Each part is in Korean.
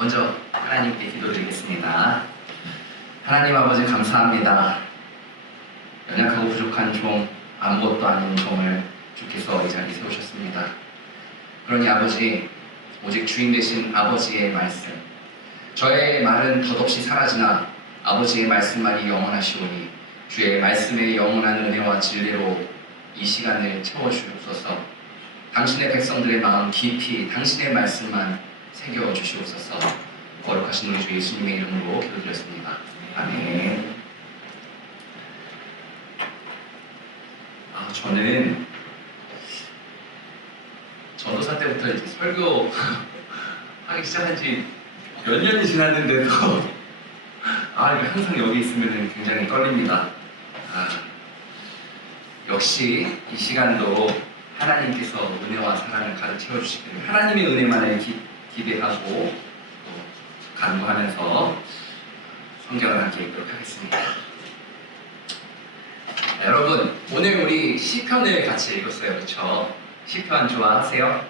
먼저 하나님께 기도드리겠습니다. 하나님 아버지 감사합니다. 연약하고 부족한 종, 아무것도 아닌 종을 주께서 이 자리에 세우셨습니다. 그러니 아버지, 오직 주인 되신 아버지의 말씀, 저의 말은 덧없이 사라지나 아버지의 말씀만이 영원하시오니 주의 말씀의 영원한 은혜와 진리로 이 시간을 채워주옵소서. 당신의 백성들의 마음 깊이 당신의 말씀만 새겨주시옵소서. 거룩하신 우리 주 예수님의 이름으로 기도드렸습니다. 아멘. 저는 전도사 때부터 이제 설교 하기 시작한 지 몇 년이 지났는데도 항상 여기 있으면 굉장히 떨립니다. 역시 이 시간도 하나님께서 은혜와 사랑을 가득 채워주시기를 하나님의 은혜만을 기대하고 또 간구하면서 성경을 함께 읽도록 하겠습니다. 여러분, 오늘 우리 시편을 같이 읽었어요. 그렇죠? 시편 좋아하세요?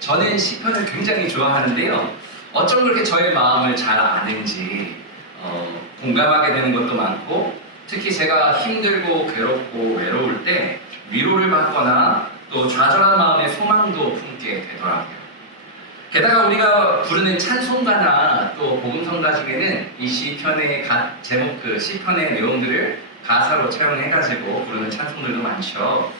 저는 시편을 굉장히 좋아하는데요. 어쩜 그렇게 저의 마음을 잘 아는지 공감하게 되는 것도 많고, 특히 제가 힘들고 괴롭고 외로울 때 위로를 받거나 또 좌절한 마음에 소망도 품게 되더라고요. 게다가 우리가 부르는 찬송가나 또 복음성가 중에는 이 시편의 제목, 시편의 내용들을 가사로 채용해가지고 부르는 찬송들도 많죠.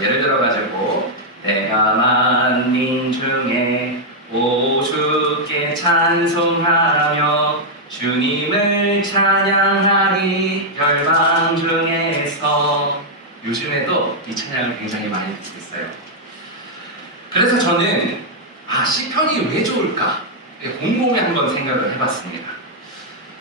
예를 들어가지고 내가 만민 중에 오 주께 찬송하며 주님을 찬양하리 열방 중에서. 요즘에도 이 찬양을 굉장히 많이 듣고 있어요. 그래서 저는 시편이 왜 좋을까 곰곰이 한번 생각을 해봤습니다.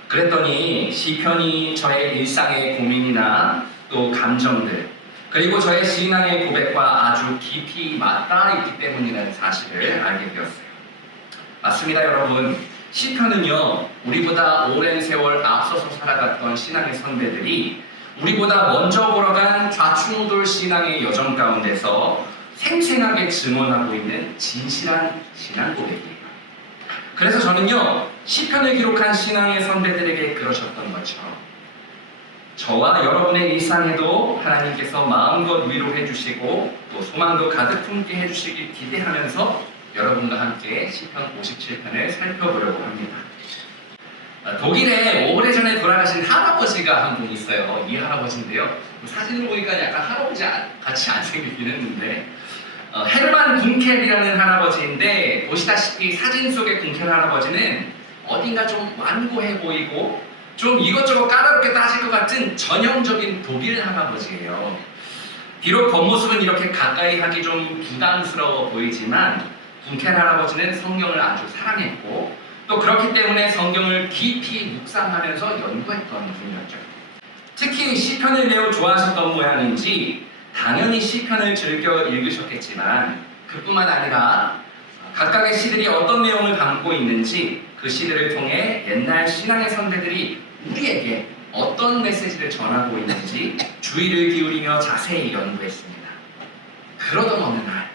그랬더니 시편이 저의 일상의 고민이나 또 감정들, 그리고 저의 신앙의 고백과 아주 깊이 맞닿아 있기 때문이라는 사실을 알게 되었어요. 맞습니다, 여러분. 시편은요, 우리보다 오랜 세월 앞서서 살아갔던 신앙의 선배들이 우리보다 먼저 걸어간 좌충우돌 신앙의 여정 가운데서 생생하게 증언하고 있는 진실한 신앙 고백이에요. 그래서 저는요, 시편을 기록한 신앙의 선배들에게 그러셨던 것처럼 저와 여러분의 일상에도 하나님께서 마음껏 위로해 주시고 또 소망도 가득 품게 해주시길 기대하면서 여러분과 함께 시편 57편을 살펴보려고 합니다. 독일에 오래전에 돌아가신 할아버지가 한 분 있어요. 이 할아버지인데요, 사진을 보니까 약간 할아버지 같이 안 생기긴 했는데 헤르만 군켈이라는 할아버지인데, 보시다시피 사진 속의 군켈 할아버지는 어딘가 좀 완고해 보이고 좀 이것저것 까다롭게 따질 것 같은 전형적인 독일 할아버지예요. 비록 겉모습은 이렇게 가까이 하기 좀 부담스러워 보이지만 군켈 할아버지는 성경을 아주 사랑했고 또 그렇기 때문에 성경을 깊이 묵상하면서 연구했던 분이었죠. 특히 시편을 매우 좋아하셨던 모양인지 당연히 시편을 즐겨 읽으셨겠지만 그뿐만 아니라 각각의 시들이 어떤 내용을 담고 있는지 그 시들을 통해 옛날 신앙의 선배들이 우리에게 어떤 메시지를 전하고 있는지 주의를 기울이며 자세히 연구했습니다. 그러던 어느 날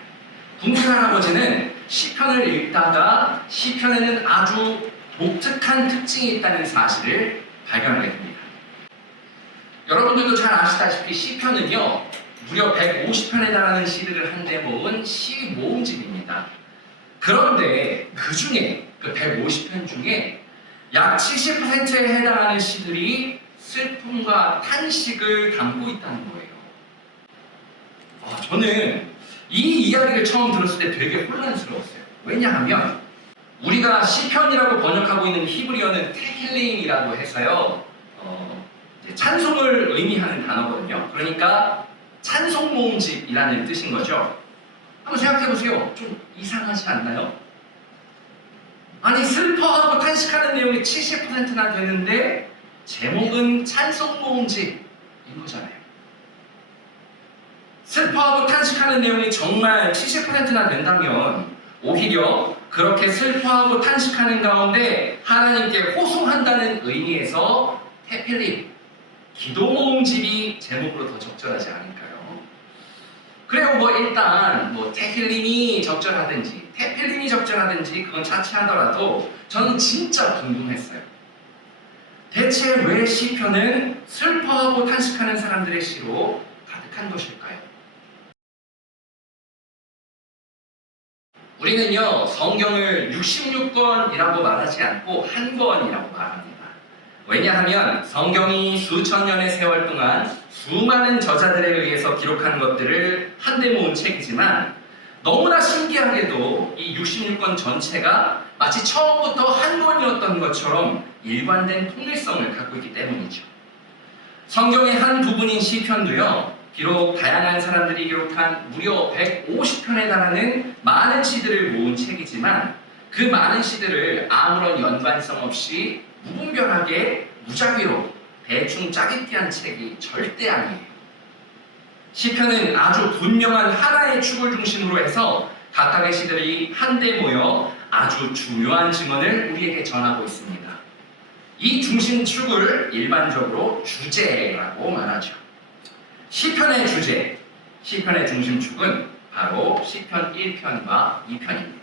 군켈 할아버지는 시편을 읽다가 시편에는 아주 독특한 특징이 있다는 사실을 발견하게 됩니다. 여러분들도 잘 아시다시피 시편은요, 무려 150편에 달하는 시들을 한데 모은 시 모음집입니다. 그런데 그 중에, 그 150편 중에 약 70%에 해당하는 시들이 슬픔과 탄식을 담고 있다는 거예요. 저는 이 이야기를 처음 들었을 때 되게 혼란스러웠어요. 왜냐하면 우리가 시편이라고 번역하고 있는 히브리어는 테힐림이라고 해서요, 찬송을 의미하는 단어거든요. 그러니까 찬송 모음집이라는 뜻인 거죠. 한번 생각해보세요. 좀 이상하지 않나요? 아니, 슬퍼하고 탄식하는 내용이 70%나 되는데 제목은 찬송 모음집인 거잖아요. 슬퍼하고 탄식하는 내용이 정말 70%나 된다면 오히려 그렇게 슬퍼하고 탄식하는 가운데 하나님께 호소한다는 의미에서 테필림, 기도 모음집이 제목으로 더 적절하지 않을까요? 그래요. 뭐 일단 뭐 테힐림이 적절하든지 테필림이 적절하든지 그건 차치하더라도 저는 진짜 궁금했어요. 대체 왜 시편은 슬퍼하고 탄식하는 사람들의 시로 가득한 것일까요? 우리는요, 성경을 66권이라고 말하지 않고 한 권이라고 말합니다. 왜냐하면 성경이 수천 년의 세월 동안 수많은 저자들에 의해서 기록한 것들을 한데 모은 책이지만 너무나 신기하게도 이 66권 전체가 마치 처음부터 한 권이었던 것처럼 일관된 통일성을 갖고 있기 때문이죠. 성경의 한 부분인 시편도요, 비록 다양한 사람들이 기록한 무려 150편에 달하는 많은 시들을 모은 책이지만 그 많은 시들을 아무런 연관성 없이 무분별하게 무작위로 대충 짜깁기한 책이 절대 아니에요. 시편은 아주 분명한 하나의 축을 중심으로 해서 각각의 시들이 한데 모여 아주 중요한 증언을 우리에게 전하고 있습니다. 이 중심축을 일반적으로 주제라고 말하죠. 시편의 주제, 시편의 중심축은 바로 시편 1편과 2편입니다.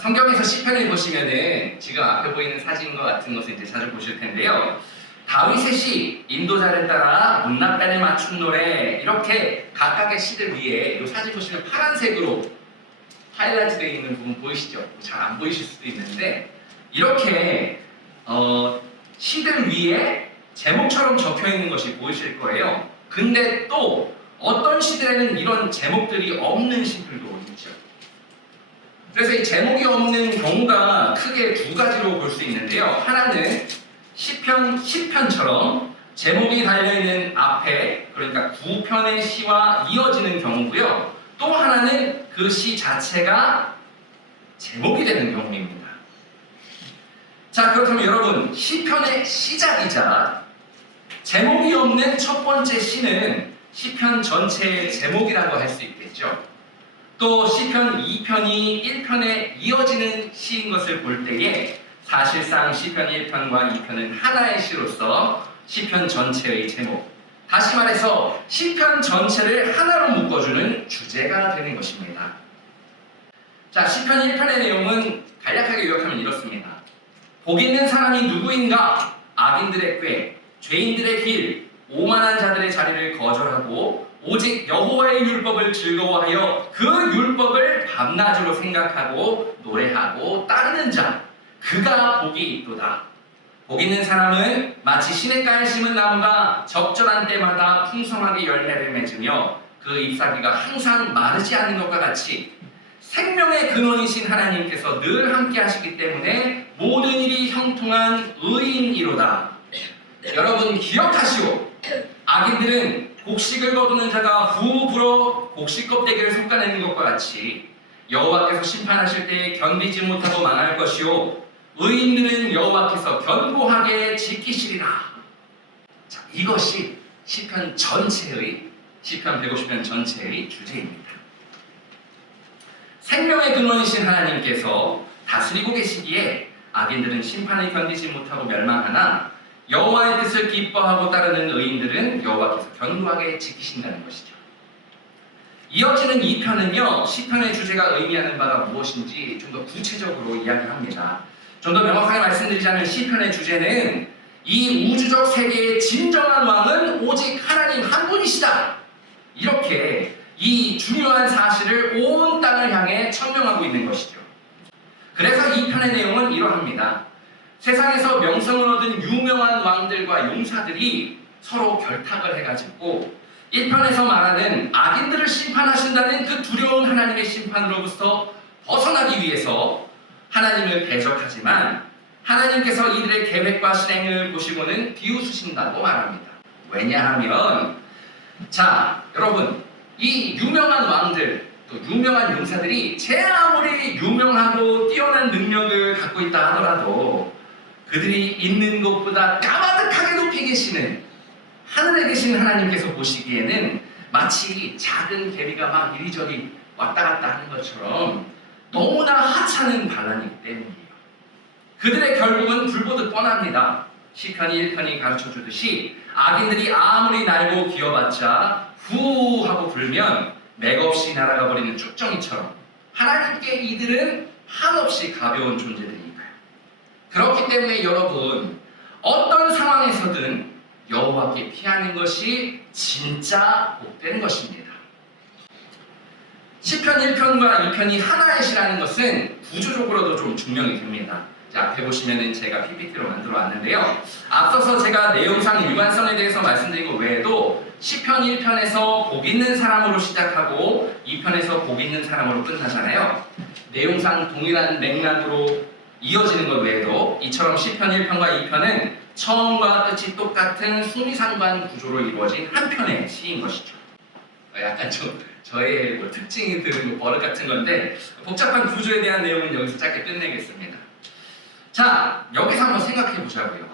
성경에서 시편을 보시면은 지금 앞에 보이는 사진과 같은 것을 이제 자주 보실 텐데요. 다윗의 시, 인도자를 따라 문나변에 맞춘 노래, 이렇게 각각의 시들 위에 이 사진 보시면 파란색으로 하이라이트 되어 있는 부분 보이시죠? 잘 안 보이실 수도 있는데 이렇게 시들 위에 제목처럼 적혀 있는 것이 보이실 거예요. 근데 또 어떤 시들에는 이런 제목들이 없는 시들도 있죠. 그래서 이 제목이 없는 경우가 크게 두 가지로 볼 수 있는데요. 하나는 시편처럼 제목이 달려있는 앞에, 그러니까 9편의 시와 이어지는 경우고요. 또 하나는 그 시 자체가 제목이 되는 경우입니다. 자, 그렇다면 여러분, 시편의 시작이자 제목이 없는 첫 번째 시는 시편 전체의 제목이라고 할 수 있겠죠. 또 시편 2편이 1편에 이어지는 시인 것을 볼 때에 사실상 시편 1편과 2편은 하나의 시로서 시편 전체의 제목, 다시 말해서 시편 전체를 하나로 묶어주는 주제가 되는 것입니다. 자, 시편 1편의 내용은 간략하게 요약하면 이렇습니다. 복 있는 사람이 누구인가? 악인들의 꾀, 죄인들의 길, 오만한 자들의 자리를 거절하고 오직 여호와의 율법을 즐거워하여 그 율법을 밤낮으로 생각하고 노래하고 따르는 자, 그가 복이 있도다. 복 있는 사람은 마치 시냇가에 심은 나무가 적절한 때마다 풍성하게 열매를 맺으며 그 잎사귀가 항상 마르지 않는 것과 같이 생명의 근원이신 하나님께서 늘 함께 하시기 때문에 모든 일이 형통한 의인이로다. 여러분 기억하시오. 악인들은 곡식을 거두는 자가 후 불어 곡식 껍데기를 솎아내는 것과 같이 여호와께서 심판하실 때에 견디지 못하고 망할 것이요 의인들은 여호와께서 견고하게 지키시리라. 자, 이것이 시편 전체의 시편 150편 전체의 주제입니다. 생명의 근원이신 하나님께서 다스리고 계시기에 악인들은 심판을 견디지 못하고 멸망하나 여호와의 뜻을 기뻐하고 따르는 의인들은 여호와께서 견고하게 지키신다는 것이죠. 이어지는 2편은요, 시편의 주제가 의미하는 바가 무엇인지 좀 더 구체적으로 이야기합니다. 좀 더 명확하게 말씀드리자면 시편의 주제는 이 우주적 세계의 진정한 왕은 오직 하나님 한 분이시다. 이렇게 이 중요한 사실을 온 땅을 향해 천명하고 있는 것이죠. 그래서 이 편의 내용은 이러합니다. 세상에서 명성을 얻은 유명한 왕들과 용사들이 서로 결탁을 해가지고 1편에서 말하는 악인들을 심판하신다는 그 두려운 하나님의 심판으로부터 벗어나기 위해서 하나님을 대적하지만 하나님께서 이들의 계획과 실행을 보시고는 비웃으신다고 말합니다. 왜냐하면 자, 여러분, 이 유명한 왕들 또 유명한 용사들이 제 아무리 유명하고 뛰어난 능력을 갖고 있다 하더라도 그들이 있는 것보다 까마득하게 높이 계시는 하늘에 계신 하나님께서 보시기에는 마치 작은 개미가 막 이리저리 왔다 갔다 하는 것처럼 너무나 하찮은 반란이기 때문이에요. 그들의 결국은 불보듯 뻔합니다. 시편 1편이 가르쳐주듯이 악인들이 아무리 날고 기어봤자 구하고 불면 맥없이 날아가 버리는 쭉정이처럼 하나님께 이들은 한없이 가벼운 존재들이니까요. 그렇기 때문에 여러분, 어떤 상황에서든 여호와께 피하는 것이 진짜 복된 것입니다. 시편 1편과 2편이 하나이시라는 것은 구조적으로도 좀 증명이 됩니다. 자, 앞에 보시면은 제가 PPT로 만들어 왔는데요. 앞서서 제가 내용상 일관성에 대해서 말씀드린 것 외에도 시편 1편에서 복 있는 사람으로 시작하고 2편에서 복 있는 사람으로 끝나잖아요. 내용상 동일한 맥락으로 이어지는 것 외에도 이처럼 시편 1편과 2편은 처음과 끝이 똑같은 수미상관 구조로 이루어진 한 편의 시인 것이죠. 약간 좀 저의 뭐 특징이 드는 버릇 같은 건데 복잡한 구조에 대한 내용은 여기서 짧게 끝내겠습니다. 자, 여기서 한번 생각해 보자고요.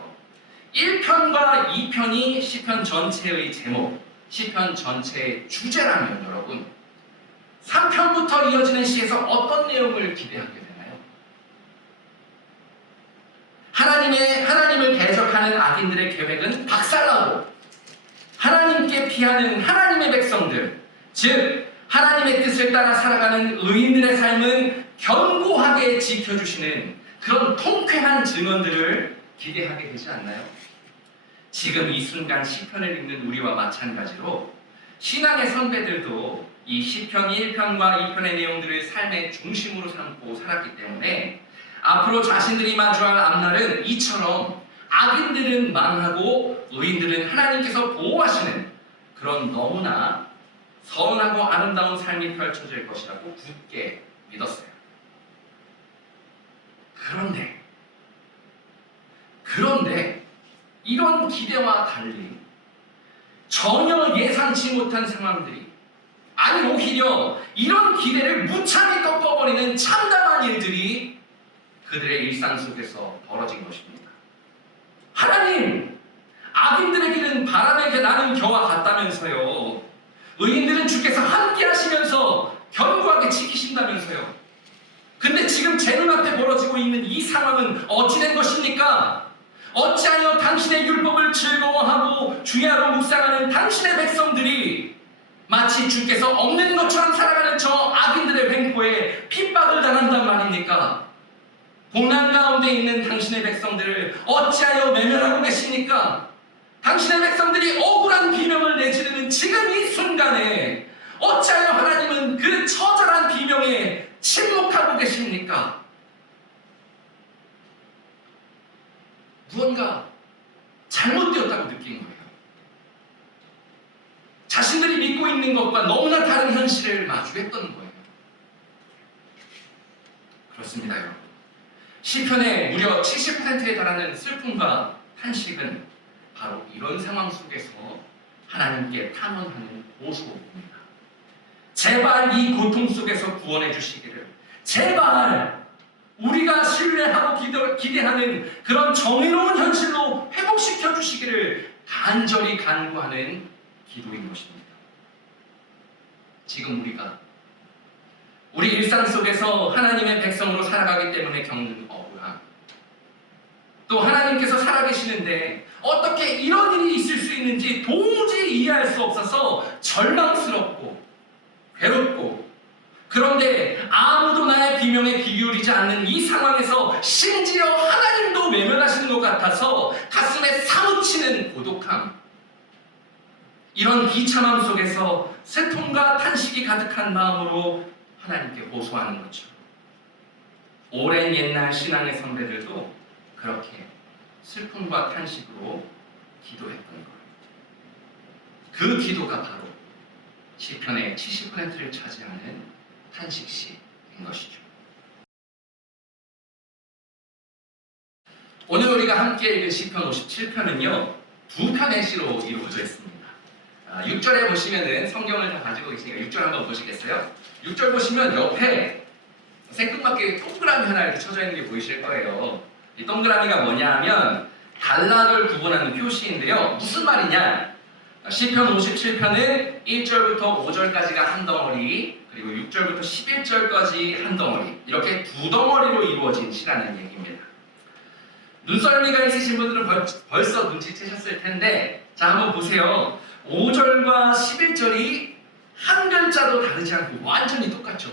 1편과 2편이 시편 전체의 제목, 시편 전체의 주제라면 여러분, 3편부터 이어지는 시에서 어떤 내용을 기대하게 되나요? 하나님을 대적하는 악인들의 계획은 박살나고 하나님께 피하는 하나님의 백성들, 즉 하나님의 뜻을 따라 살아가는 의인들의 삶은 견고하게 지켜주시는 그런 통쾌한 증언들을 기대하게 되지 않나요? 지금 이 순간 시편을 읽는 우리와 마찬가지로 신앙의 선배들도 이 시편 1편과 2편의 내용들을 삶의 중심으로 삼고 살았기 때문에 앞으로 자신들이 마주할 앞날은 이처럼 악인들은 망하고 의인들은 하나님께서 보호하시는 그런 너무나 선하고 아름다운 삶이 펼쳐질 것이라고 굳게 믿었어요. 그런데 이런 기대와 달리 전혀 예상치 못한 상황들이, 아니 오히려 이런 기대를 무참히 꺾어버리는 참담한 일들이 그들의 일상 속에서 벌어진 것입니다. 하나님, 악인들의 길은 바람에 나는 겨와 같다면서요. 의인들은 주께서 함께 하시면서 견고하게 지키신다면서요. 근데 지금 제 눈앞에 벌어지고 있는 이 상황은 어찌된 것입니까? 어찌하여 당신의 율법을 즐거워하고 주야로 묵상하는 당신의 백성들이 마치 주께서 없는 것처럼 살아가는 저 악인들의 횡포에 핍박을 당한단 말입니까? 고난 가운데 있는 당신의 백성들을 어찌하여 외면하고 계십니까? 당신의 백성들이 억울한 비명을 내지르는 지금 이 순간에 어찌하여 하나님은 그 처절한 비명에 침묵하고 계십니까? 무언가 잘못되었다고 느낀 거예요. 자신들이 믿고 있는 것과 너무나 다른 현실을 마주했던 거예요. 그렇습니다, 여러분. 시편의 무려 70%에 달하는 슬픔과 탄식은 바로 이런 상황 속에서 하나님께 탄원하는 호소입니다. 제발 이 고통 속에서 구원해 주시기를, 제발 우리가 신뢰하고 기대하는 그런 정의로운 현실로 회복시켜 주시기를 간절히 간구하는 기도인 것입니다. 지금 우리 일상 속에서 하나님의 백성으로 살아가기 때문에 겪는 억울함, 또 하나님께서 살아계시는데 어떻게 이런 일이 있을 수 있는지 도무지 이해할 수 없어서 절망스럽고 괴롭고, 그런데 아무도 나의 비명에 귀 기울이지 않는 이 상황에서 심지어 하나님도 외면하시는 것 같아서 가슴에 사무치는 고독함, 이런 비참함 속에서 슬픔과 탄식이 가득한 마음으로 하나님께 호소하는 거죠. 오랜 옛날 신앙의 선배들도 그렇게 슬픔과 탄식으로 기도했던 거예요. 그 기도가 바로 시편의 70%를 차지하는 탄식시인 것이죠. 오늘 우리가 함께 읽은 시편 57편은요, 두 편의 시로 이루어져 있습니다. 6절에 보시면은 성경을 다 가지고 계시니까 6절 한번 보시겠어요? 6절 보시면 옆에 생뚱맞게 동그라미 하나 이렇게 쳐져 있는 게 보이실 거예요. 이 동그라미가 뭐냐 하면 단락을 구분하는 표시인데요. 무슨 말이냐? 시편 57편은 1절부터 5절까지가 한 덩어리, 그리고 6절부터 11절까지 한 덩어리, 이렇게 두 덩어리로 이루어진 시라는 얘기입니다. 눈썰미가 있으신 분들은 벌써 눈치채셨을 텐데, 자 한번 보세요. 5절과 11절이 한 글자도 다르지 않고 완전히 똑같죠.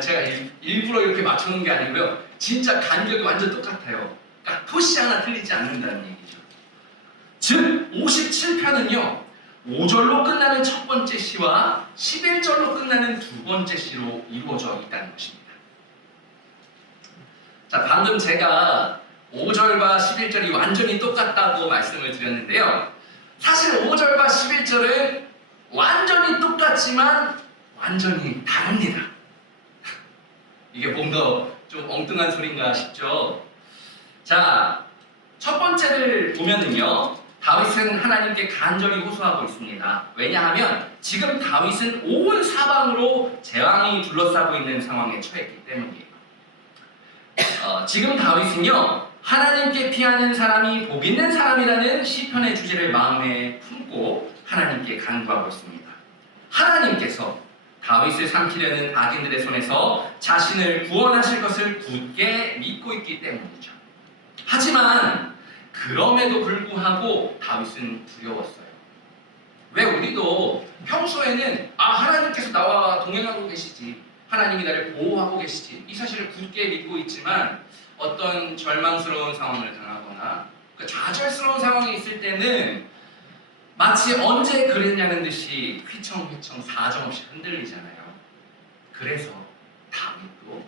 제가 일부러 이렇게 맞춰놓은 게 아니고요. 진짜 간격이 완전 똑같아요. 그러니까 토시 하나 틀리지 않는다는 얘기죠. 즉 57편은요. 5절로 끝나는 첫 번째 시와 11절로 끝나는 두 번째 시로 이루어져 있다는 것입니다. 자, 방금 제가 5절과 11절이 완전히 똑같다고 말씀을 드렸는데요. 사실 5절과 11절은 완전히 똑같지만 완전히 다릅니다. 이게 뭔가 좀 엉뚱한 소린가 싶죠? 자, 첫 번째를 보면은요. 다윗은 하나님께 간절히 호소하고 있습니다. 왜냐하면 지금 다윗은 온 사방으로 재앙이 둘러싸고 있는 상황에 처했기 때문이에요. 지금 다윗은요. 하나님께 피하는 사람이 복 있는 사람이라는 시편의 주제를 마음에 품고 하나님께 간구하고 있습니다. 하나님께서 다윗을 삼키려는 악인들의 손에서 자신을 구원하실 것을 굳게 믿고 있기 때문이죠. 하지만 그럼에도 불구하고 다윗은 두려웠어요. 왜 우리도 평소에는 하나님께서 나와 동행하고 계시지, 하나님이 나를 보호하고 계시지, 이 사실을 굳게 믿고 있지만 어떤 절망스러운 상황을 당하거나 좌절스러운 상황이 있을 때는 마치 언제 그랬냐는 듯이 휘청휘청 사정없이 흔들리잖아요. 그래서 다윗도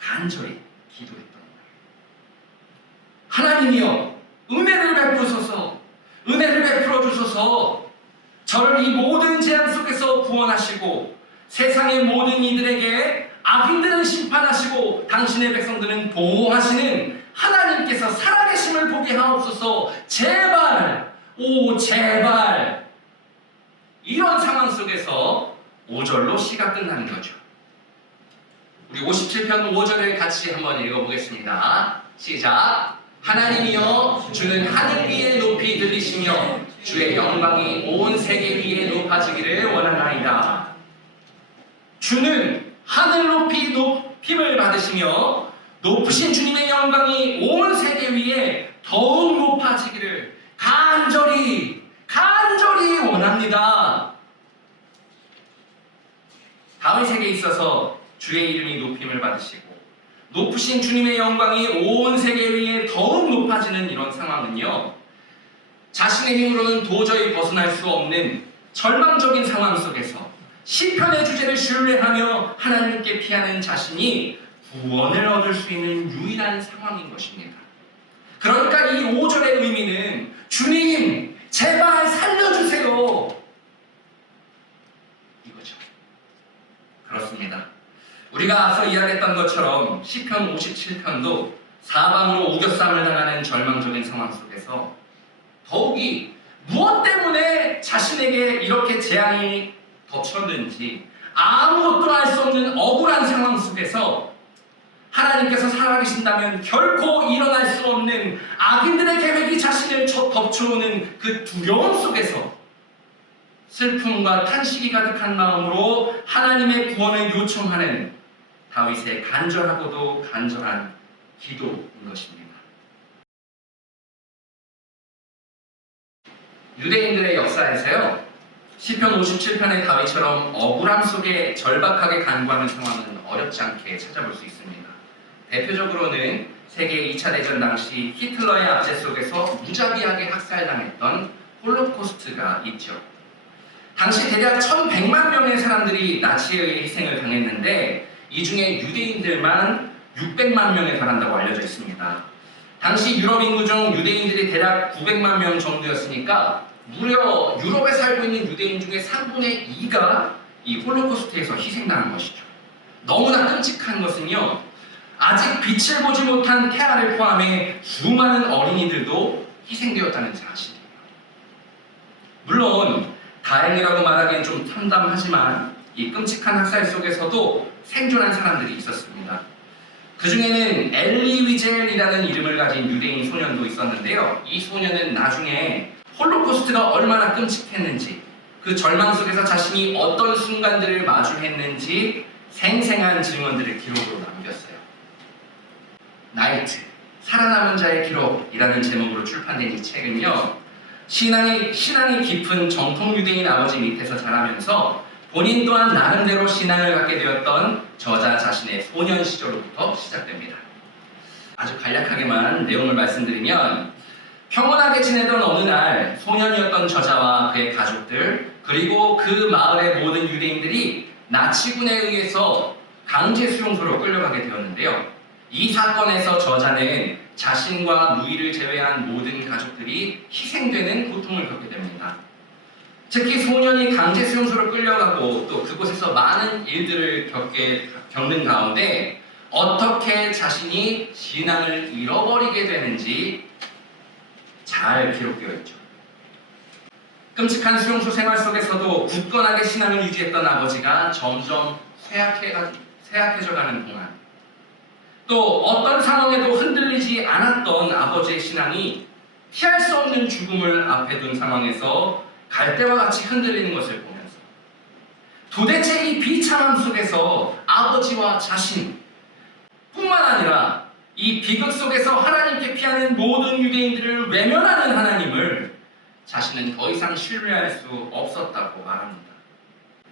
간절히 기도했던 거예요. 하나님이여, 은혜를 베푸소서, 은혜를 베풀어 주소서. 저를 이 모든 재앙 속에서 구원하시고 세상의 모든 이들에게 악인들은 심판하시고 당신의 백성들은 보호하시는 하나님께서 살아계심을 보게 하옵소서. 제발, 오 제발. 이런 상황 속에서 5절로 시가 끝나는 거죠. 우리 57편 5절을 같이 한번 읽어보겠습니다. 시작. 하나님이여, 주는 하늘 위에 높이 들리시며 주의 영광이 온 세계 위에 높아지기를 원하나이다. 주는 하늘 높이 높임을 받으시며 높으신 주님의 영광이 온 세계 위에 더욱 높아지기를 간절히 원합니다. 다윗에게 있어서 주의 이름이 높임을 받으시고 높으신 주님의 영광이 온 세계 위에 더욱 높아지는 이런 상황은요, 자신의 힘으로는 도저히 벗어날 수 없는 절망적인 상황 속에서 시편의 주제를 신뢰하며 하나님께 피하는 자신이 구원을 얻을 수 있는 유일한 상황인 것입니다. 그러니까 이 5절의 의미는 주님 제발 살려주세요, 이거죠. 그렇습니다. 우리가 앞서 이야기했던 것처럼 시편 57편도 사방으로 우겨싸움을 당하는 절망적인 상황 속에서 더욱이 무엇 때문에 자신에게 이렇게 재앙이 덮쳤는지 아무것도 알 수 없는 억울한 상황 속에서 하나님께서 살아계신다면 결코 일어날 수 없는 악인들의 계획이 자신을 덮쳐오는 그 두려움 속에서 슬픔과 탄식이 가득한 마음으로 하나님의 구원을 요청하는 다윗의 간절하고도 간절한 기도인 것입니다. 유대인들의 역사에서요, 시편 57편의 다윗처럼 억울함 속에 절박하게 간구하는 상황은 어렵지 않게 찾아볼 수 있습니다. 대표적으로는 세계 2차 대전 당시 히틀러의 압제 속에서 무자비하게 학살당했던 홀로코스트가 있죠. 당시 대략 1100만 명의 사람들이 나치에 의해 희생을 당했는데 이 중에 유대인들만 600만 명에 달한다고 알려져 있습니다. 당시 유럽 인구 중 유대인들이 대략 900만 명 정도였으니까 무려 유럽에 살고 있는 유대인 중에 3분의 2가 이 홀로코스트에서 희생당한 것이죠. 너무나 끔찍한 것은요, 아직 빛을 보지 못한 태아를 포함해 수많은 어린이들도 희생되었다는 사실이에요. 물론 다행이라고 말하기엔 좀 참담하지만 이 끔찍한 학살 속에서도 생존한 사람들이 있었습니다. 그 중에는 엘리 위젤이라는 이름을 가진 유대인 소년도 있었는데요. 이 소년은 나중에 홀로코스트가 얼마나 끔찍했는지, 그 절망 속에서 자신이 어떤 순간들을 마주했는지 생생한 증언들을 기록으로 남겼어요. 나이트, 살아남은 자의 기록이라는 제목으로 출판된 이 책은요, 신앙이 깊은 정통 유대인 아버지 밑에서 자라면서 본인 또한 나름대로 신앙을 갖게 되었던 저자 자신의 소년 시절로부터 시작됩니다. 아주 간략하게만 내용을 말씀드리면 평온하게 지내던 어느 날 소년이었던 저자와 그의 가족들 그리고 그 마을의 모든 유대인들이 나치군에 의해서 강제 수용소로 끌려가게 되었는데요. 이 사건에서 저자는 자신과 누이를 제외한 모든 가족들이 희생되는 고통을 겪게 됩니다. 특히 소년이 강제 수용소로 끌려가고 또 그곳에서 많은 일들을 겪는 가운데 어떻게 자신이 신앙을 잃어버리게 되는지 잘 기록되어 있죠. 끔찍한 수용소 생활 속에서도 굳건하게 신앙을 유지했던 아버지가 점점 쇠약해져가는 동안 또 어떤 상황에도 흔들리지 않았던 아버지의 신앙이 피할 수 없는 죽음을 앞에 둔 상황에서 갈대와 같이 흔들리는 것을 보면서 도대체 이 비참함 속에서 아버지와 자신 뿐만 아니라 이 비극 속에서 하나님께 피하는 모든 유대인들을 외면하는 하나님을 자신은 더 이상 신뢰할 수 없었다고 말합니다.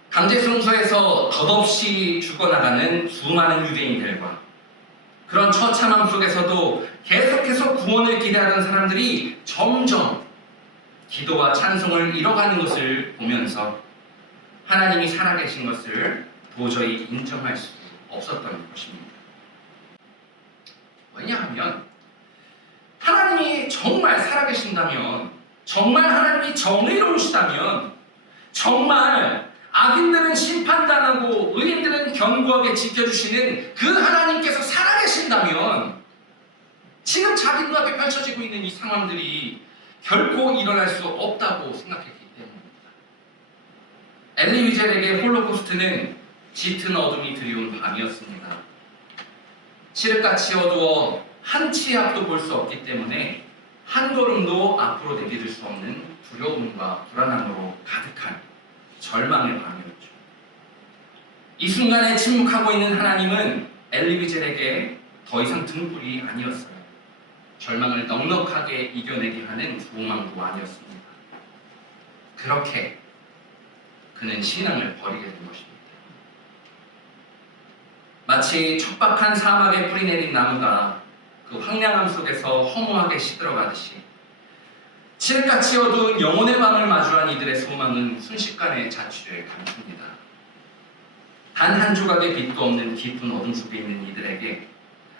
강제수용소에서 덧없이 죽어나가는 수많은 유대인들과 그런 처참함 속에서도 계속해서 구원을 기대하던 사람들이 점점 기도와 찬송을 잃어가는 것을 보면서 하나님이 살아계신 것을 도저히 인정할 수 없었던 것입니다. 왜냐하면 하나님이 정말 살아계신다면, 정말 하나님이 정의로우시다면, 정말 악인들은 심판당하고 의인들은 견고하게 지켜주시는 그 하나님께서 살아계신다면 지금 자기 눈앞에 펼쳐지고 있는 이 상황들이 결코 일어날 수 없다고 생각했기 때문입니다. 엘리 위젤에게 홀로코스트는 짙은 어둠이 드리운 밤이었습니다. 칠흑같이 어두워 한 치 앞도 볼 수 없기 때문에 한 걸음도 앞으로 내디딜 수 없는 두려움과 불안함으로 가득한 절망의 밤이었죠. 이 순간에 침묵하고 있는 하나님은 엘리 위젤에게 더 이상 등불이 아니었어요. 절망을 넉넉하게 이겨내게 하는 소망도 아니었습니다. 그렇게 그는 신앙을 버리게 된 것입니다. 마치 촉박한 사막에 뿌리 내린 나무가 그 황량함 속에서 허무하게 시들어가듯이 칠흑같이 어두운 영혼의 밤을 마주한 이들의 소망은 순식간에 자취를 감춥니다. 단 한 조각의 빛도 없는 깊은 어둠 속에 있는 이들에게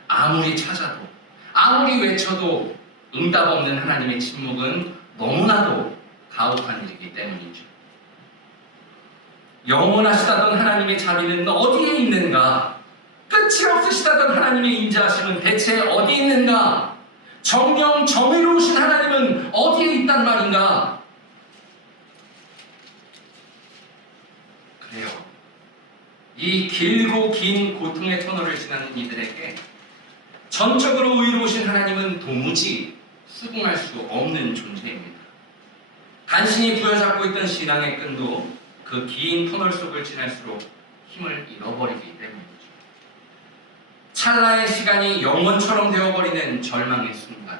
아무리 찾아도 아무리 외쳐도 응답 없는 하나님의 침묵은 너무나도 가혹한 일이기 때문이죠. 영원하시다던 하나님의 자비는 어디에 있는가? 끝이 없으시다던 하나님의 인자하심은 대체 어디 있는가? 정령 정의로우신 하나님은 어디에 있단 말인가? 그래요. 이 길고 긴 고통의 터널을 지나는 이들에게 전적으로 의로우신 하나님은 도무지 수긍할 수 없는 존재입니다. 간신히 부여잡고 있던 신앙의 끈도 그 긴 터널 속을 지날수록 힘을 잃어버리기 때문이죠. 찰나의 시간이 영원처럼 되어버리는 절망의 순간,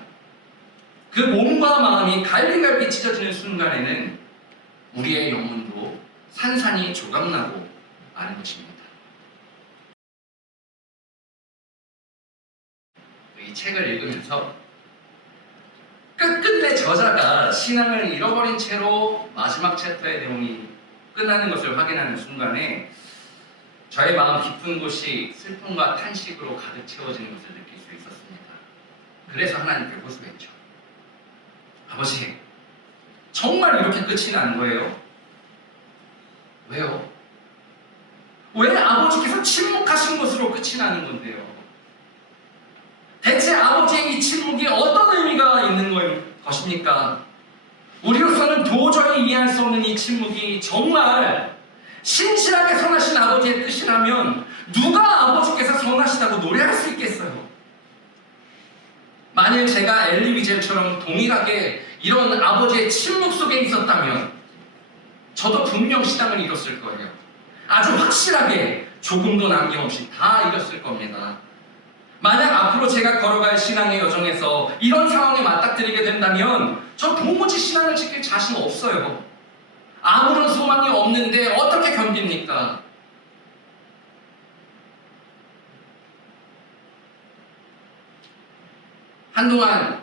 그 몸과 마음이 갈비갈비 찢어지는 순간에는 우리의 영혼도 산산이 조각나고 마는 것입니다. 이 책을 읽으면서 끝끝내 저자가 신앙을 잃어버린 채로 마지막 챕터의 내용이 끝나는 것을 확인하는 순간에 저의 마음 깊은 곳이 슬픔과 탄식으로 가득 채워지는 것을 느낄 수 있었습니다. 그래서 하나님께 호소했죠. 아버지, 정말 이렇게 끝이 난 거예요? 왜요? 왜 아버지께서 침묵하신 것으로 끝이 나는 건데요? 대체 아버지의 이 침묵이 어떤 의미가 있는 것입니까? 우리로서는 도저히 이해할 수 없는 이 침묵이 정말 신실하게 선하신 아버지의 뜻이라면 누가 아버지께서 선하시다고 노래할 수 있겠어요? 만일 제가 엘리 위젤처럼 동일하게 이런 아버지의 침묵 속에 있었다면 저도 분명 신앙을 잃었을 거예요. 아주 확실하게 조금도 남김없이 다 잃었을 겁니다. 만약 앞으로 제가 걸어갈 신앙의 여정에서 이런 상황에 맞닥뜨리게 된다면 저 도무지 신앙을 지킬 자신 없어요. 아무런 소망이 없는데 어떻게 견딥니까? 한동안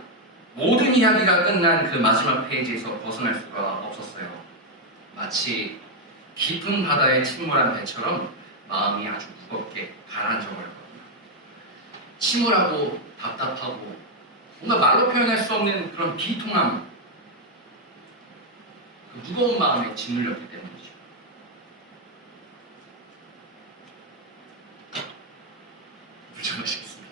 모든 이야기가 끝난 그 마지막 페이지에서 벗어날 수가 없었어요. 마치 깊은 바다에 침몰한 배처럼 마음이 아주 무겁게 가라앉아 버렸거든요. 침울하고 답답하고 뭔가 말로 표현할 수 없는 그런 비통함, 그 무거운 마음에 짓눌렸기 때문이죠. 물 좀 마시겠습니다.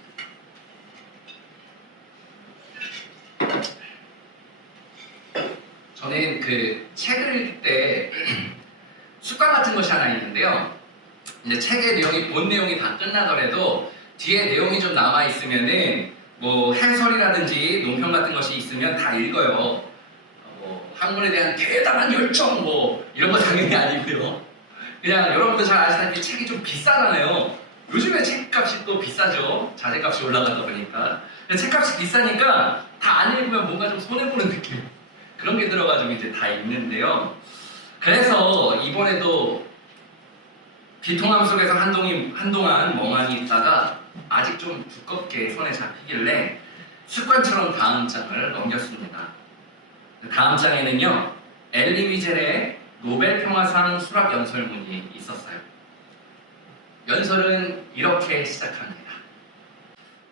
저는 그 책을 읽을 때 습관 같은 것이 하나 있는데요. 이제 책의 내용이 본 내용이 다 끝나더라도 뒤에 내용이 좀 남아 있으면은 뭐 해설이라든지 논평 같은 것이 있으면 다 읽어요. 학문에 대한 대단한 열정 뭐 이런 거 당연히 아니고요. 그냥 여러분들 잘 아시다시피 책이 좀 비싸잖아요. 요즘에 책값이 또 비싸죠. 자재값이 올라가다 보니까. 책값이 비싸니까 다 안 읽으면 뭔가 좀 손해보는 느낌, 그런 게 들어가지고 이제 다 읽는데요. 그래서 이번에도 비통함 속에서 한동안 멍하니 있다가 아직 좀 두껍게 손에 잡히길래 습관처럼 다음 장을 넘겼습니다. 다음 장에는요, 엘리 위젤의 노벨 평화상 수락 연설문이 있었어요. 연설은 이렇게 시작합니다.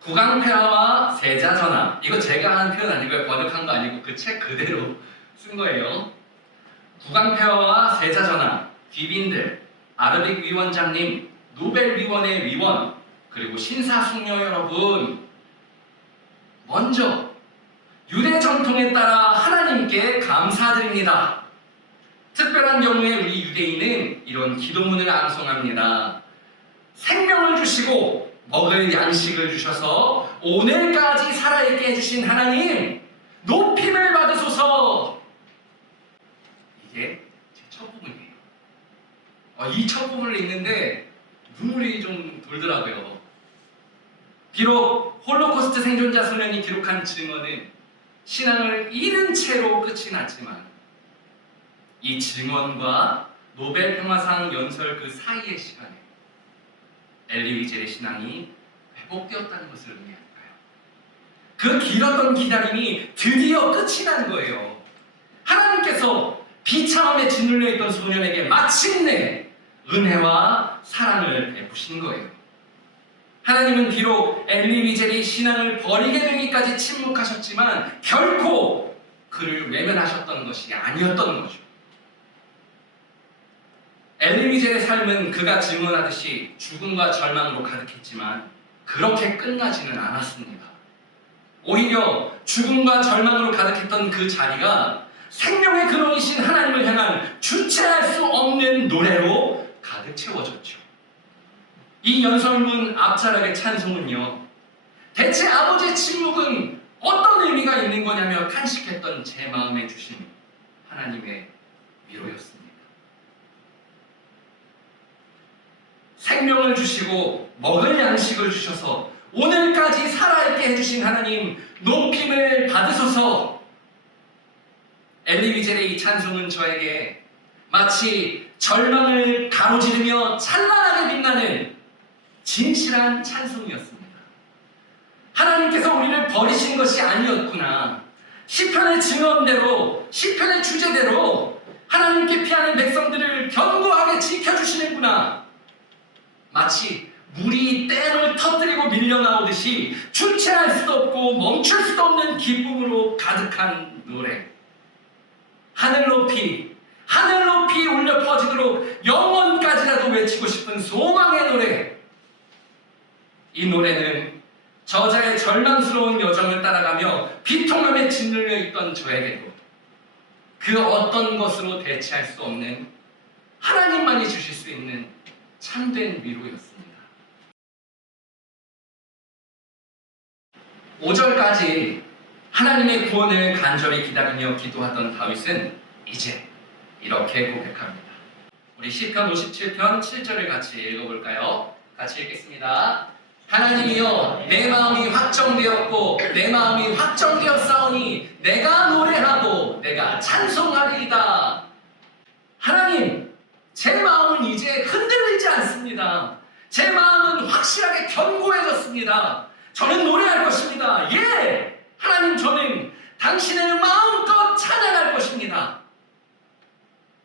국왕폐하와 세자전하, 이거 제가 한 표현 아니고요, 번역한 거 아니고 그 책 그대로 쓴 거예요. 국왕폐하와 세자전하, 귀빈들, 아르빅 위원장님, 노벨위원회 위원, 그리고 심사숙녀 여러분, 먼저 유대 전통에 따라 하나님께 감사드립니다. 특별한 경우에 우리 유대인은 이런 기도문을 암송합니다. 생명을 주시고 먹을 양식을 주셔서 오늘까지 살아있게 해주신 하나님, 높임을 받으소서. 이게 제 첫 부분이에요. 이 첫 부분을 읽는데 눈물이 좀 돌더라고요. 비록 홀로코스트 생존자 소년이 기록한 증언은 신앙을 잃은 채로 끝이 났지만 이 증언과 노벨 평화상 연설 그 사이의 시간에 엘리 위젤의 신앙이 회복되었다는 것을 의미하니까요. 그 길었던 기다림이 드디어 끝이 난 거예요. 하나님께서 비참함에 짓눌려 있던 소년에게 마침내 은혜와 사랑을 베푸신 거예요. 하나님은 비록 엘리 위젤이 신앙을 버리게 되기까지 침묵하셨지만 결코 그를 외면하셨던 것이 아니었던 거죠. 엘리 위젤의 삶은 그가 증언하듯이 죽음과 절망으로 가득했지만 그렇게 끝나지는 않았습니다. 오히려 죽음과 절망으로 가득했던 그 자리가 생명의 근원이신 하나님을 향한 주체할 수 없는 노래로 가득 채워졌죠. 이 연설문 앞자락의 찬송은요, 대체 아버지의 침묵은 어떤 의미가 있는 거냐며 탄식했던 제 마음에 주신 하나님의 위로였습니다. 생명을 주시고 먹을 양식을 주셔서 오늘까지 살아있게 해주신 하나님, 높임을 받으소서. 엘리 위젤의 이 찬송은 저에게 마치 절망을 가로지르며 찬란하게 빛나는 진실한 찬송이었습니다. 하나님께서 우리를 버리신 것이 아니었구나. 시편의 증언대로, 시편의 주제대로 하나님께 피하는 백성들을 견고하게 지켜주시는구나. 마치 물이 댐을 터뜨리고 밀려나오듯이 주체할 수도 없고 멈출 수도 없는 기쁨으로 가득한 노래. 하늘 높이 울려 퍼지도록 영원까지라도 외치고 싶은 소망의 노래. 이 노래는 저자의 절망스러운 여정을 따라가며 비통함에 짓눌려 있던 저에게도 그 어떤 것으로 대체할 수 없는 하나님만이 주실 수 있는 참된 위로였습니다. 5절까지 하나님의 구원을 간절히 기다리며 기도하던 다윗은 이제 이렇게 고백합니다. 우리 시편 57편 7절을 같이 읽어볼까요? 같이 읽겠습니다. 하나님이여, 내 마음이 확정되었고 내 마음이 확정되었사오니 내가 노래하고 내가 찬송하리이다. 하나님, 제 마음은 이제 흔들리지 않습니다. 제 마음은 확실하게 견고해졌습니다. 저는 노래할 것입니다. 예! 하나님, 저는 당신을 마음껏 찬양할 것입니다.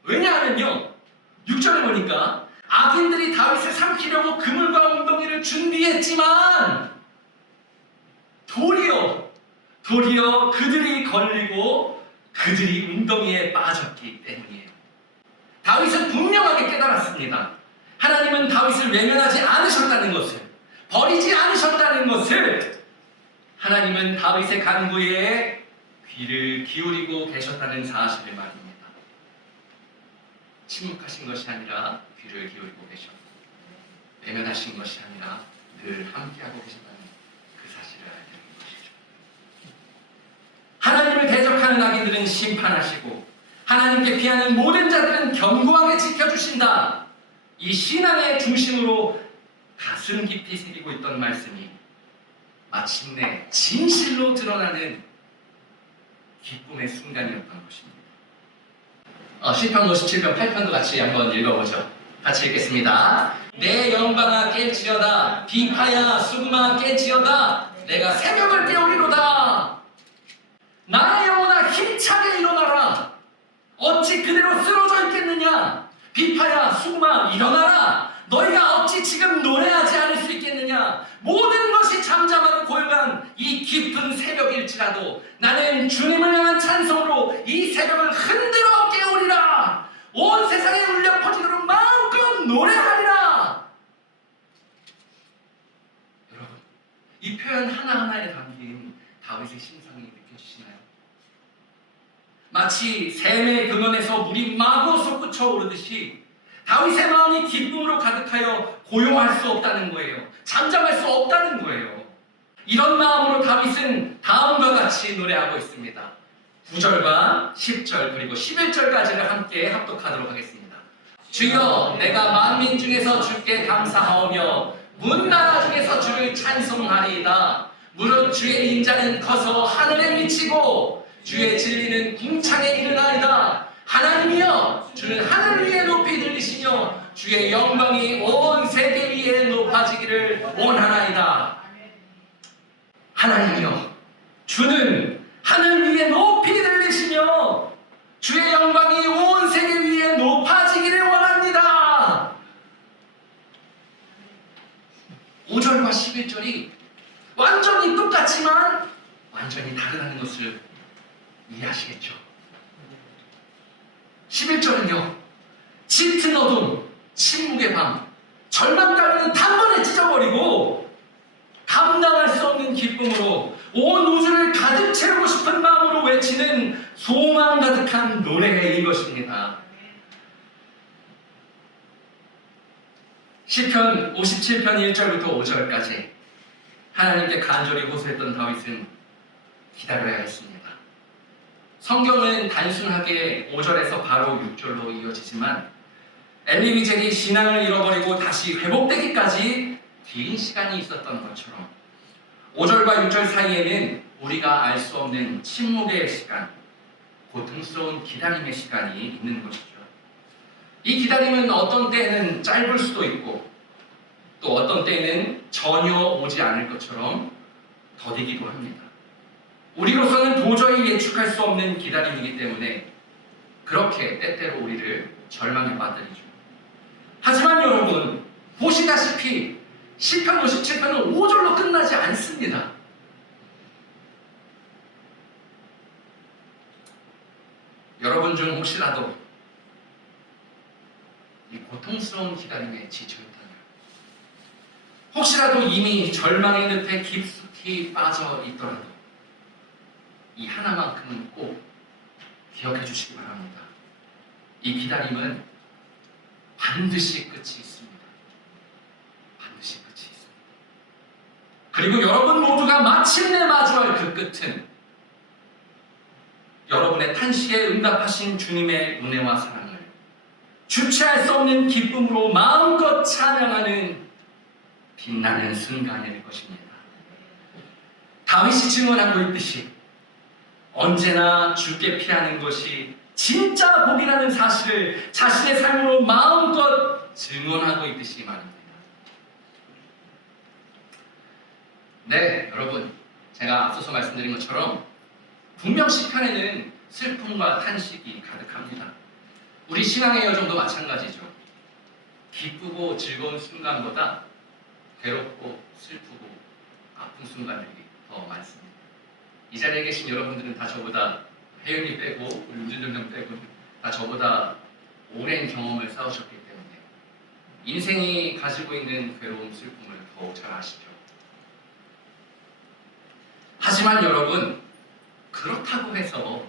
왜냐하면요, 6절에 보니까 악인들이 다윗을 삼키려고 그물과 웅덩이를 준비했지만 도리어 그들이 걸리고 그들이 웅덩이에 빠졌기 때문이에요. 다윗은 분명하게 깨달았습니다. 하나님은 다윗을 외면하지 않으셨다는 것을, 버리지 않으셨다는 것을, 하나님은 다윗의 간구에 귀를 기울이고 계셨다는 사실을 말합니다. 침묵하신 것이 아니라 귀를 기울이고 계셨고, 외면하신 것이 아니라 늘 함께하고 계셨다는 그 사실을 알게 된 것이죠. 하나님을 대적하는 악인들은 심판하시고 하나님께 피하는 모든 자들은 견고하게 지켜주신다. 이 신앙의 중심으로 가슴 깊이 새기고 있던 말씀이 마침내 진실로 드러나는 기쁨의 순간이었던 것입니다. 시편 57편 8편도 같이 한번 읽어보죠. 같이 읽겠습니다. 내 영광아 깰지어다, 비파야 수금아 깰지어다, 내가 새벽을 깨우리로다. 나의 영혼아 힘차게 일어나라. 어찌 그대로 쓰러져 있겠느냐. 비파야 수금아 일어나라. 너희가 어찌 지금 노래하지 않을 수 있겠느냐. 모든 것이 잠잠하고 고요한 이 깊은 새벽일지라도 나는 주님을 향한 찬송으로 이 새벽을 흔들어 깨우리라. 온 세상에 울려 퍼지도록 마음껏 노래하리라. 여러분, 이 표현 하나하나에 담긴 다윗의 심상이 느껴지시나요? 마치 샘의 근원에서 물이 마구 솟구쳐 오르듯이 다윗의 마음이 기쁨으로 가득하여 고요할 수 없다는 거예요. 잠잠할 수 없다는 거예요. 이런 마음으로 다윗은 다음과 같이 노래하고 있습니다. 9절과 10절 그리고 11절까지를 함께 합독하도록 하겠습니다. 주여, 내가 만민 중에서 주께 감사하오며 문나라 중에서 주를 찬송하리이다. 무릇 주의 인자는 커서 하늘에 미치고 주의 진리는 궁창에 이르나이다. 하나님이여, 주는 하늘 위에 높이 들리시며 주의 영광이 온 세계 위에 높아지기를 원하나이다. 하나님이여, 주는 하늘 위에 높이 들리시며 주의 영광이 온 세계 위에 높아지기를 원합니다. 5절과 11절이 완전히 똑같지만 완전히 다르다는 것을 이해하시겠죠? 11절은요, 짙은 어둠, 침묵의 밤, 절망 따위는 단번에 찢어버리고 감당할 수 없는 기쁨으로 온 우주를 가득 채우고 싶은 마음으로 외치는 소망 가득한 노래의 이것입니다. 시편 57편 1절부터 5절까지 하나님께 간절히 호소했던 다윗은 기다려야 했습니다. 성경은 단순하게 5절에서 바로 6절로 이어지지만 엘리미젤이 신앙을 잃어버리고 다시 회복되기까지 긴 시간이 있었던 것처럼 5절과 6절 사이에는 우리가 알 수 없는 침묵의 시간, 고통스러운 기다림의 시간이 있는 것이죠. 이 기다림은 어떤 때는 짧을 수도 있고 또 어떤 때는 전혀 오지 않을 것처럼 더디기도 합니다. 우리로서는 도저히 예측할 수 없는 기다림이기 때문에 그렇게 때때로 우리를 절망에 빠뜨리죠. 하지만 여러분, 보시다시피 시편 57편은 5절로 끝나지 않습니다. 여러분 중 혹시라도 이 고통스러운 기다림에 지쳐있다면, 혹시라도 이미 절망의 늪에 깊숙이 빠져 있더라도 이 하나만큼은 꼭 기억해 주시기 바랍니다. 이 기다림은 반드시 끝이 있습니다. 반드시 끝이 있습니다. 그리고 여러분 모두가 마침내 마주할 그 끝은 여러분의 탄식에 응답하신 주님의 은혜와 사랑을 주체할 수 없는 기쁨으로 마음껏 찬양하는 빛나는 순간일 것입니다. 다윗이 증언하고 있듯이 언제나 주께 피하는 것이 진짜 복이라는 사실을 자신의 삶으로 마음껏 증언하고 있듯이 말입니다. 네, 여러분, 제가 앞서서 말씀드린 것처럼 분명 시편에는 슬픔과 탄식이 가득합니다. 우리 신앙의 여정도 마찬가지죠. 기쁘고 즐거운 순간보다 괴롭고 슬프고 아픈 순간들이 더 많습니다. 이 자리에 계신 여러분들은 다 저보다, 혜윤이 빼고 우리 우주들명 빼고 다 저보다 오랜 경험을 쌓으셨기 때문에 인생이 가지고 있는 괴로움, 슬픔을 더욱 잘 아시죠. 하지만 여러분, 그렇다고 해서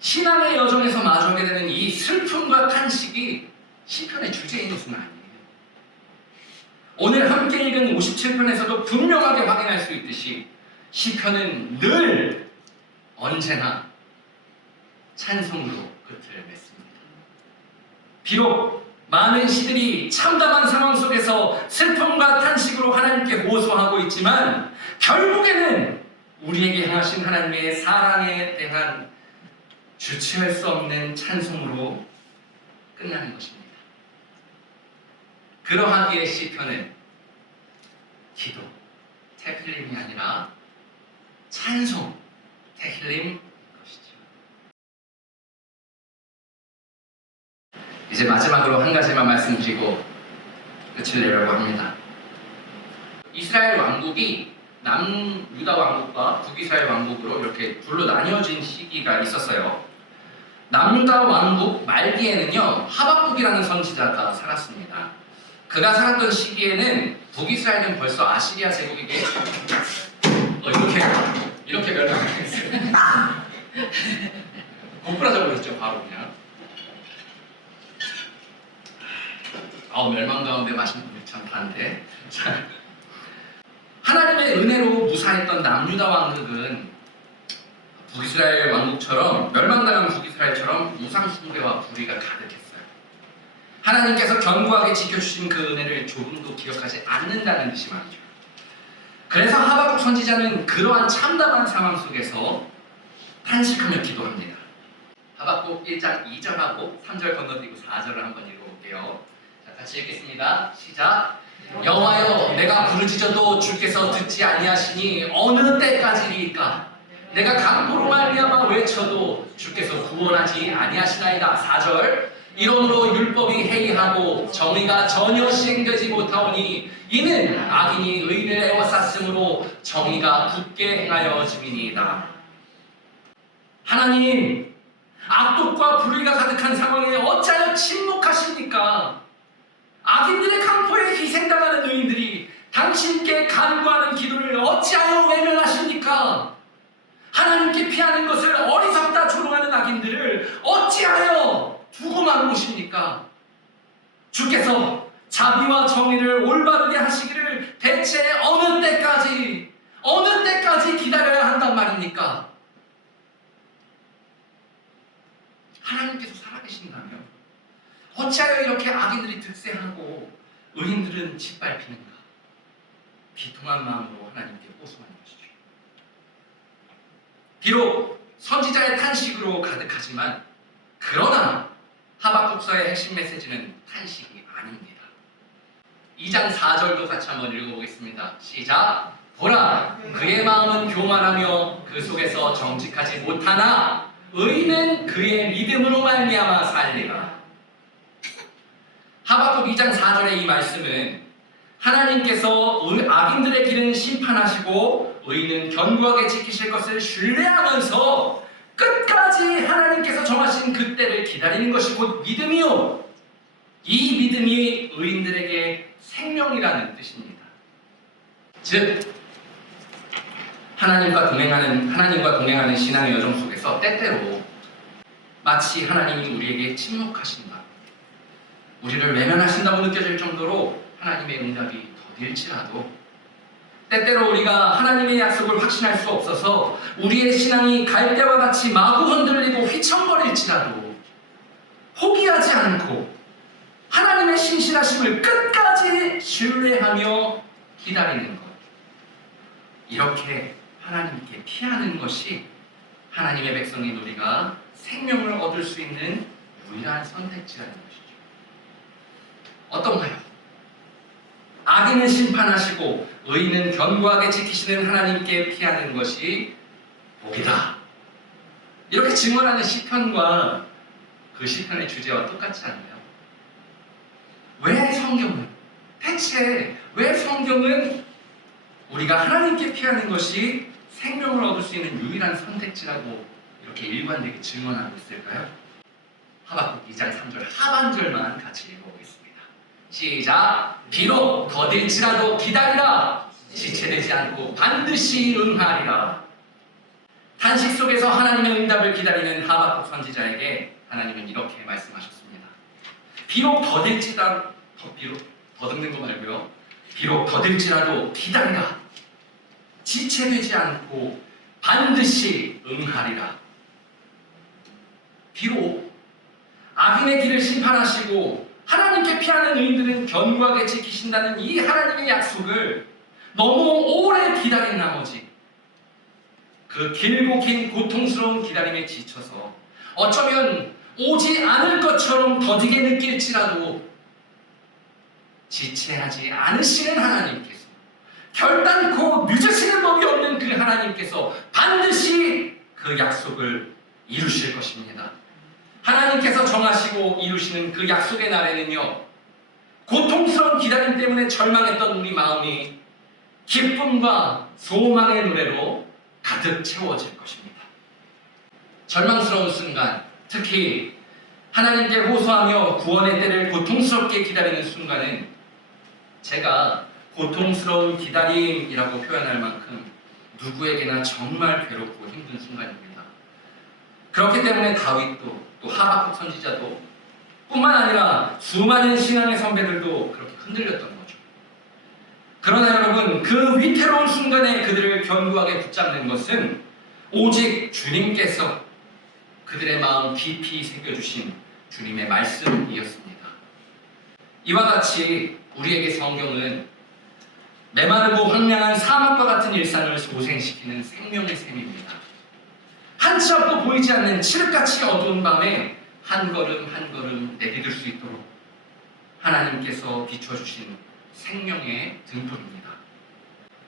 신앙의 여정에서 마주하게 되는 이 슬픔과 탄식이 시편의 주제인 것은 아니에요. 오늘 함께 읽은 57편에서도 분명하게 확인할 수 있듯이 시편은 늘 언제나 찬송으로 끝을 맺습니다. 비록 많은 시들이 참담한 상황 속에서 슬픔과 탄식으로 하나님께 호소하고 있지만 결국에는 우리에게 향하신 하나님의 사랑에 대한 주체할 수 없는 찬송으로 끝나는 것입니다. 그러하기에 시편은 기도, 테필림이 아니라 찬송, 테힐림인 것이죠. 이제 마지막으로 한 가지만 말씀드리고 끝을 내려고 합니다. 이스라엘 왕국이 남유다 왕국과 북이스라엘 왕국으로 이렇게 둘로 나뉘어진 시기가 있었어요. 남유다 왕국 말기에는요, 하박국이라는 선지자가 살았습니다. 그가 살았던 시기에는 북이스라엘은 벌써 아시리아 제국에게 이렇게 멸망했어요. 고꾸라져 버렸죠, 바로 그냥. 멸망 가운데 맛있는 물 참 다른데. 하나님의 은혜로 무사했던 남유다 왕국은 북이스라엘 왕국처럼, 멸망당한 북이스라엘처럼 우상 숭배와 불의가 가득했어요. 하나님께서 견고하게 지켜주신 그 은혜를 조금도 기억하지 않는다는 뜻이 말이죠. 그래서 하박국 선지자는 그러한 참담한 상황 속에서 탄식하며 기도합니다. 하박국 1장 2절하고 3절 건너뛰고 4절을 한번 읽어볼게요. 자, 같이 읽겠습니다. 시작. 여호와여, 내가 부르짖어도 주께서 듣지 아니하시니 어느 때까지리까? 내가 강포로 말미암아 외쳐도 주께서 구원하지 아니하시나이다. 4절. 이러므로 율법이 해이하고 정의가 전혀 시행되지 못하오니 이는 악인이 의를 애워쌌으므로 정의가 굳게 행하여 짐이니이다. 하나님, 악독과 불의가 가득한 상황에 어찌하여 침묵하십니까? 악인들의 강포에 희생당하는 의인들이 당신께 간구하는 기도를 어찌하여 외면하십니까? 하나님께 피하는 것을 어리석다 조롱하는 악인들을 어찌하여 두고만 보십니까? 주께서 자비와 정의를 올바르게 하시기를 대체 어느 때까지 기다려야 한단 말입니까? 하나님께서 살아계신다면 어찌하여 이렇게 악인들이 득세하고 의인들은 짓밟히는가? 비통한 마음으로 하나님께 호소하는 것이죠. 비록 선지자의 탄식으로 가득하지만 그러나 하박국서의 핵심 메시지는 탄식이 아닙니다. 2장 4절도 같이 한번 읽어보겠습니다. 시작. 보라, 그의 마음은 교만하며 그 속에서 정직하지 못하나 의인은 그의 믿음으로 말미암아 살리라. 하박국 2장 4절의 이 말씀은 하나님께서 악인들의 길은 심판하시고 의인은 견고하게 지키실 것을 신뢰하면서 끝까지 하나님께서 정하신 그 때를 기다리는 것이 곧 믿음이요, 이 믿음이 의인들에게 생명이라는 뜻입니다. 즉 하나님과 동행하는 신앙의 여정 속에서 때때로 마치 하나님이 우리에게 침묵하신다, 우리를 외면하신다고 느껴질 정도로 하나님의 응답이 더딜지라도, 때때로 우리가 하나님의 약속을 확신할 수 없어서 우리의 신앙이 갈대와 같이 마구 흔들리고 휘청거릴지라도 포기하지 않고 하나님의 신실하심을 끝까지 신뢰하며 기다리는 것. 이렇게 하나님께 피하는 것이 하나님의 백성인 우리가 생명을 얻을 수 있는 유일한 선택지라는 것이죠. 어떤가요? 악인은 심판하시고 의인은 견고하게 지키시는 하나님께 피하는 것이 복이다. 이렇게 증언하는 시편과 그 시편의 주제와 똑같지 않나요? 왜 성경은, 대체 왜 성경은 우리가 하나님께 피하는 것이 생명을 얻을 수 있는 유일한 선택지라고 이렇게 일관되게 증언하고 있을까요? 하박국 2장 3절 하반절만 같이 읽어보겠습니다. 시작! 비록 더딜지라도 기다리라! 지체되지 않고 반드시 응하리라. 탄식 속에서 하나님의 응답을 기다리는 하박국 선지자에게 하나님은 이렇게 말씀하셨습니다. 비록 더딜지라도, 더듬는 거 말고요. 비록 더딜지라도 기다리라. 지체되지 않고 반드시 응하리라. 비록 악인의 길을 심판하시고 하나님께 피하는 의인들은 견고하게 지키신다는 이 하나님의 약속을 너무 오래 기다린 나머지 그 길고 긴 고통스러운 기다림에 지쳐서 어쩌면 오지 않을 것처럼 더디게 느낄지라도 지체하지 않으시는 하나님께서, 결단코 늦으시는 법이 없는 그 하나님께서 반드시 그 약속을 이루실 것입니다. 하나님께서 정하시고 이루시는 그 약속의 날에는요, 고통스러운 기다림 때문에 절망했던 우리 마음이 기쁨과 소망의 노래로 가득 채워질 것입니다. 절망스러운 순간, 특히 하나님께 호소하며 구원의 때를 고통스럽게 기다리는 순간은 제가 고통스러운 기다림이라고 표현할 만큼 누구에게나 정말 괴롭고 힘든 순간입니다. 그렇기 때문에 다윗도 또 하박국 선지자도 뿐만 아니라 수많은 신앙의 선배들도 그렇게 흔들렸던 거죠. 그러나 여러분, 그 위태로운 순간에 그들을 견고하게 붙잡는 것은 오직 주님께서 그들의 마음 깊이 새겨주신 주님의 말씀이었습니다. 이와 같이 우리에게 성경은 메마르고 황량한 사막과 같은 일상을 소생시키는 생명의 샘입니다. 한치 앞도 보이지 않는 칠흑같이 어두운 밤에 한 걸음 한 걸음 내디딜 수 있도록 하나님께서 비춰주신 생명의 등불입니다.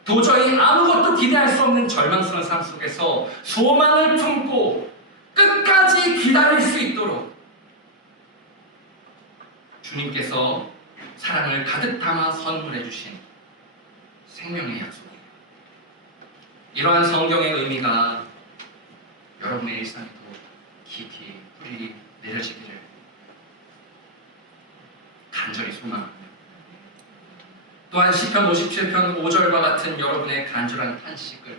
도저히 아무것도 기대할 수 없는 절망스러운 삶 속에서 소망을 품고 끝까지 기다릴 수 있도록 주님께서 사랑을 가득 담아 선물해 주신 생명의 약속이에요. 이러한 성경의 의미가 여러분의 일상에도 깊이 뿌리 내려지기를 간절히 소망합니다. 또한 시편 57편 5절과 같은 여러분의 간절한 탄식을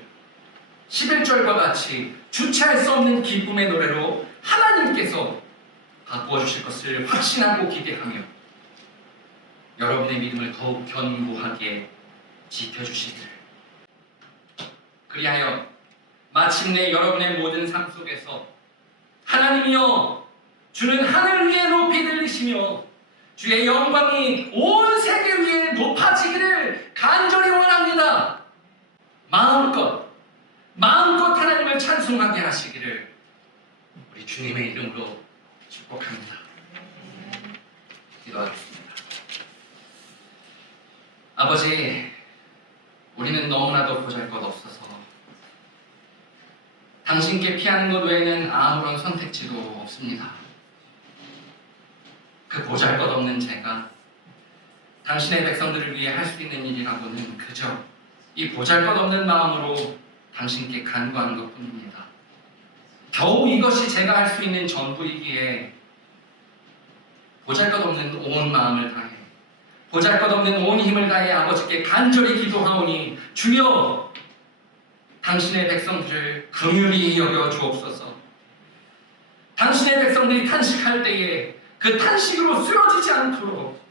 11절과 같이 주체할 수 없는 기쁨의 노래로 하나님께서 바꾸어 주실 것을 확신하고 기대하며 여러분의 믿음을 더욱 견고하게 지켜주시기를. 그리하여 마침내 여러분의 모든 삶 속에서 하나님이여, 주는 하늘 위에 높이 들리시며 주의 영광이 온 세계 위에 높아지기를 간절히 원합니다. 마음껏 하나님을 찬송하게 하시기를 우리 주님의 이름으로 축복합니다. 기도하겠습니다. 아버지, 우리는 너무나도 보잘것없어서 당신께 피하는 것 외에는 아무런 선택지도 없습니다. 그 보잘것없는 제가 당신의 백성들을 위해 할 수 있는 일이라고는 그저 이 보잘것없는 마음으로 당신께 간구하는 것뿐입니다. 겨우 이것이 제가 할 수 있는 전부이기에 보잘것없는 온 마음을 다해, 보잘것없는 온 힘을 다해 아버지께 간절히 기도하오니 주여, 당신의 백성들을 긍휼히 여겨 주옵소서. 당신의 백성들이 탄식할 때에 그 탄식으로 쓰러지지 않도록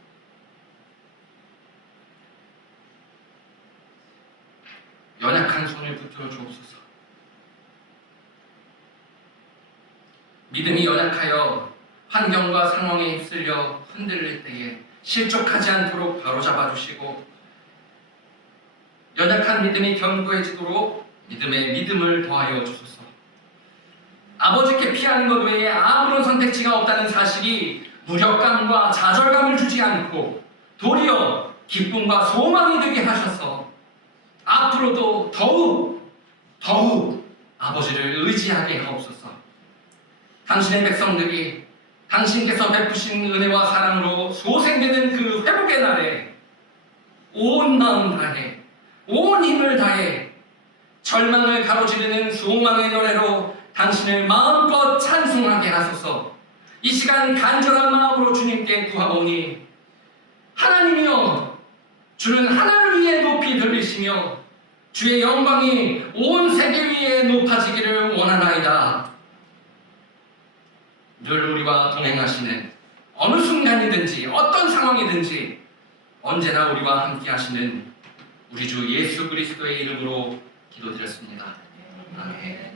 연약한 손을 붙들어 주옵소서. 믿음이 연약하여 환경과 상황에 휩쓸려 흔들릴 때에 실족하지 않도록 바로잡아 주시고 연약한 믿음이 견고해지도록 믿음에 믿음을 더하여 주소서. 아버지께 피하는 것 외에 아무런 선택지가 없다는 사실이 무력감과 좌절감을 주지 않고 도리어 기쁨과 소망이 되게 하셔서 앞으로도 더욱 아버지를 의지하게 하옵소서. 당신의 백성들이 당신께서 베푸신 은혜와 사랑으로 소생되는 그 회복의 날에 온 마음 다해 온 힘을 다해 절망을 가로지르는 소망의 노래로 당신을 마음껏 찬송하게 하소서. 이 시간 간절한 마음으로 주님께 구하오니 하나님이여, 주는 하늘을 위해 높이 들리시며 주의 영광이 온 세계 위에 높아지기를 원하나이다. 늘 우리와 동행하시는 어느 순간이든지 어떤 상황이든지 언제나 우리와 함께 하시는 우리 주 예수 그리스도의 이름으로 기도드렸습니다. 아멘.